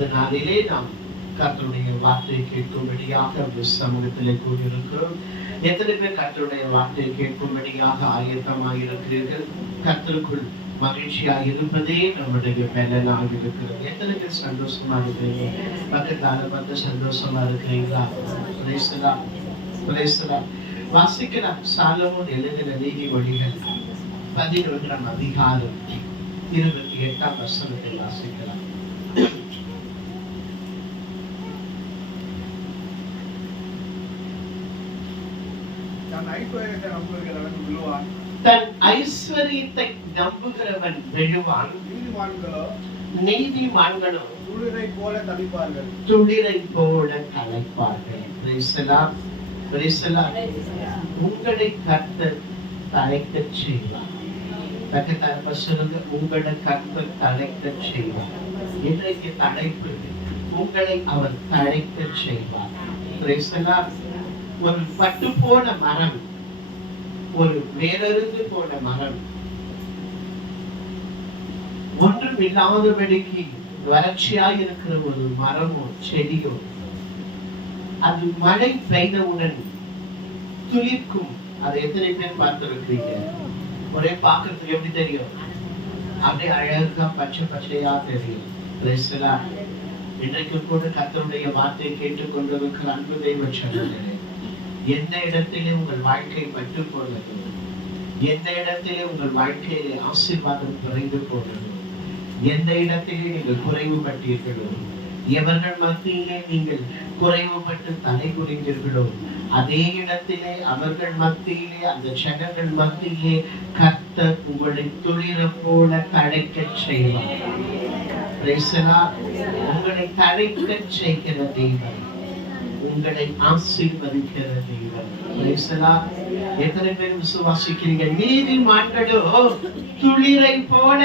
இந்த நாளிலே நாம் கர்த்தருடைய வார்த்தையை கேட்கும்படியாக சமூகத்திலே கூடியிருக்கிறோம். எத்தனை பேர் கர்த்தருடைய வார்த்தையை கேட்கும்படியாக ஆயத்தமாக இருக்கிறீர்கள்? கர்த்தருக்குள் மகிழ்ச்சியாக இருப்பதே நம்முடைய பலனாக இருக்கிறது. எத்தனை பேர் சந்தோஷமா இருக்கிறீங்க? பக்கத்தால பார்த்து சந்தோஷமா இருக்கிறீங்களா? வாசிக்கலாம். சாலமோன் எழுதின நீதிமொழிகள் 11ஆம் அதிகாரம் 28ஆம் வசனத்தை வாசிக்கலாம். தன் ஐஸ்வர்யத்தை நம்புகிறவன் விழுவான், நீதிமான்களோ துளிரை போல களைப்பார்கள். உங்களை கர்த்தர் தழைக்கச் செய்வார். உங்களை கர்த்தர் தழைக்கச் செய்வார். இன்றைக்கு தழைப்பு உங்களை அவர் தழைக்கச் செய்வார். ஒரு பட்டு போன மரம், ஒரு வேறொருந்து போன மரம், ஒன்றும் இல்லாதபடிக்கு வறட்சியாக இருக்கிற ஒரு மரமோ செடியோ, அது மழை பெய்தவுடன் துளிர்க்கும். அதை எத்தனை பேர் பார்த்திருக்கிறீங்க? ஒரே பார்க்கறதுக்கு எப்படி தெரியும்? அப்படியே அழகா பச்சை பச்சையா தெரியும். இன்றைக்கு கூட கர்த்தருடைய வார்த்தையை கேட்டுக் கொண்டிருக்கிற அன்பு தெய்வ சகோதரரே, எந்த இடத்திலே உங்கள் வாழ்க்கை பட்டு போனது, எந்த இடத்திலே உங்கள் வாழ்க்கையிலே ஆசீர்வாதம் குறைந்து போனது, எந்த இடத்திலே நீங்கள் குறைவுபட்டீர்களோ, எவர்கள் மத்தியிலே நீங்கள் குறைவுபட்டு தலை குனிந்தீர்களோ, அதே இடத்திலே அவர்கள் மத்தியிலே, அந்த ஜனங்கள் மத்தியிலே கர்த்தர் உங்களை துளிர போல தழைக்கச் செய்வார். உங்களை தழைக்கச் செய்கிற தேவன், உங்களை ஆசீர்வதிக்கிற தேவன். எத்தனை பேர் விசுவாசிக்கிறீங்க? நீதிமான்களோ துளிரை போல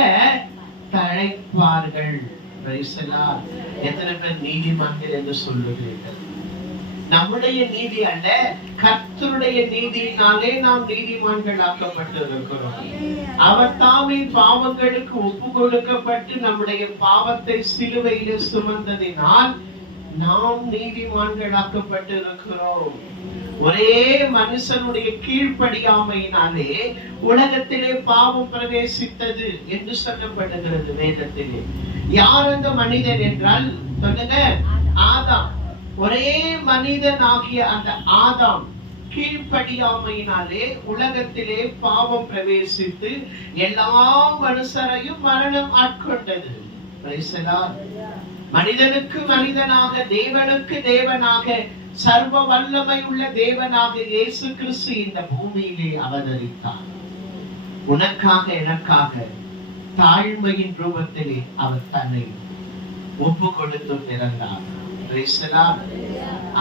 தழைப்பார்கள். எத்தனை பேர் நீதிமான்கள் என்று சொல்லுகிறீர்கள்? நம்முடைய நீதி அல்ல, கர்த்தருடைய நீதியினாலே நாம் நீதிமான்கள் ஆக்கப்பட்டிருக்கிறோம். அவர் தாமே பாவங்களுக்கு ஒப்பு கொடுக்கப்பட்டு நம்முடைய பாவத்தை சிலுவையிலே சுமந்ததினால் நாம் நீதிமான்கள் ஆக்கப்பட்டிருக்கிறோம். ஒரே மனுஷனுடைய கீழ்ப்படியாமையினாலே உலகத்திலே பாவம் பிரவேசித்தது என்று சொல்லப்படுகிறது வேதத்திலே. யார் அந்த மனிதன் என்றால் சொல்லுங்க, ஆதாம். ஒரே மனிதன் ஆகிய அந்த ஆதாம் கீழ்ப்படியாமையினாலே உலகத்திலே பாவம் பிரவேசித்து எல்லா மனுஷரையும் மரணம் ஆட்கொண்டது. மனிதனுக்கு மனிதனாக, தேவனுக்கு தேவனாக, சர்வ வல்லமை உள்ள தேவனாக இயேசு கிறிஸ்து இந்த பூமியிலே அவதரித்தார். உனக்காக எனக்காக தாழ்மையின் ரூபத்திலே அவர் தன்னை ஒப்பு கொடுத்து பிறந்தார்.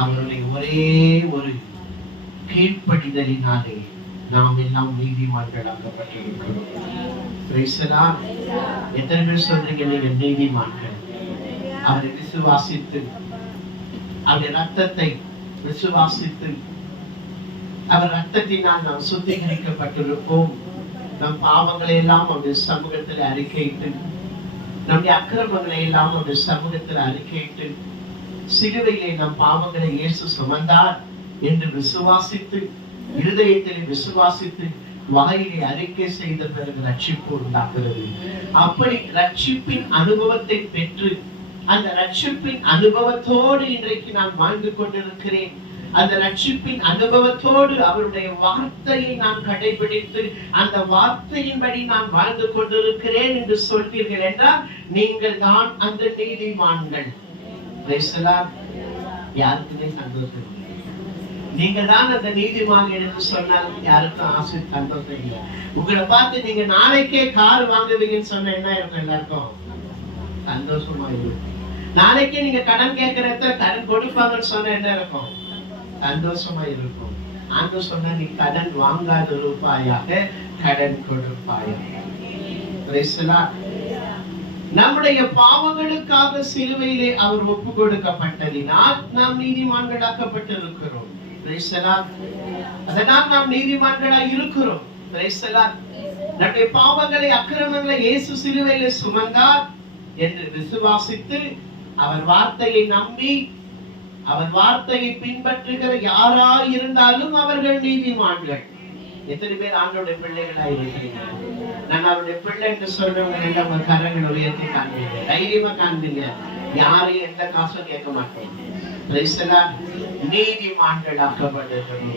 அவருடைய ஒரே ஒரு கீழ்ப்படிதலினாலே நாம் எல்லாம் நீதிமான்களாக்கப்பட்டிருக்கிறோம். எத்தனை பேர் சொல்றீங்க நீங்க நீதிமான்கள்? அவரை விசுவாசித்து, அவருடைய ரத்தத்தை விசுவாசித்து, அவர் ரத்தத்தினால் நாம் சுத்திகரிக்கப்பட்டிருப்போம். நம் பாவங்களை எல்லாம் அவருடைய சமூகத்தில் அறிக்கையிட்டு, நம்முடைய அக்கிரமங்களை எல்லாம் அவருடைய சமூகத்தில் அறிக்கையிட்டு, சிலுவையிலே நம் பாவங்களை இயேசு சுமந்தார் என்று விசுவாசித்து, இருதயத்திலே விசுவாசித்து, வாயிலே அறிக்கை செய்த பிறகு ரட்சிப்பு உண்டாகிறது. அப்படி ரட்சிப்பின் அனுபவத்தை பெற்று, அந்த ரட்சிப்பின் அனுபவத்தோடு இன்றைக்கு நான் வாழ்ந்து கொண்டிருக்கிறேன். அந்த ரட்சிப்பின் அனுபவத்தோடு அவருடைய வார்த்தையை நான் கடைபிடித்து, அந்த வார்த்தையின்படி நான் வாழ்ந்து கொண்டிருக்கிறேன் என்று சொல்வீர்கள் என்றால் நீங்கள் தான் அந்த நீதிமான்கள். யாருக்குமே சந்தோஷம் இல்லை. நீங்க தான் அந்த நீதிமான் என்று சொன்னால் யாருக்கும் ஆசை சந்தோஷம் இல்லை. உங்களை பார்த்து நீங்க நாளைக்கே கார் வாங்குவீங்கன்னு சொன்ன என்ன இருக்கும்? எல்லாருக்கும் சந்தோஷமா இருக்கும். நாளைக்கே நீங்க கடன் கேட்கறத கடன் கொடுப்பாங்கன்னு சொன்ன என்ன இருக்கும்? சந்தோஷமா இருக்கும். ஆண்டவர் சொன்னா நீ கடன் வாங்காத ரூபாயாக கடன் கொடுப்பாயாக. நம்முடைய பாவங்களுக்காக சிலுவையிலே அவர் ஒப்பு கொடுக்கப்பட்டதினால் நாம் நீதிமான்களாக்கப்பட்டிருக்கிறோம். அதனால் நாம் நீதிமான்களாய் இருக்கிறோம். நம்முடைய பாவங்களை, அக்கிரமங்களை இயேசு சிலுவையிலே சுமந்தார் என்று விசுவாசித்து அவர் வார்த்தையை நம்பி அவர் வார்த்தையை பின்பற்றுகிற யாராய் இருந்தாலும் அவர்கள் நீதிமான்கள். எத்தனை பேர் ஆண்டோடைய பிள்ளைகளாய் இருக்கிறீங்க? நான் அவருடைய பிள்ளை என்று சொல்றவங்க உங்க கரங்களை உயர்த்தி காண்பீங்க, தைரியமா காண்பீங்க. யாரையும் எந்த காசும் கேட்க மாட்டோம். நீதிமான்கள் ஆக்கப்படுகிறோம்.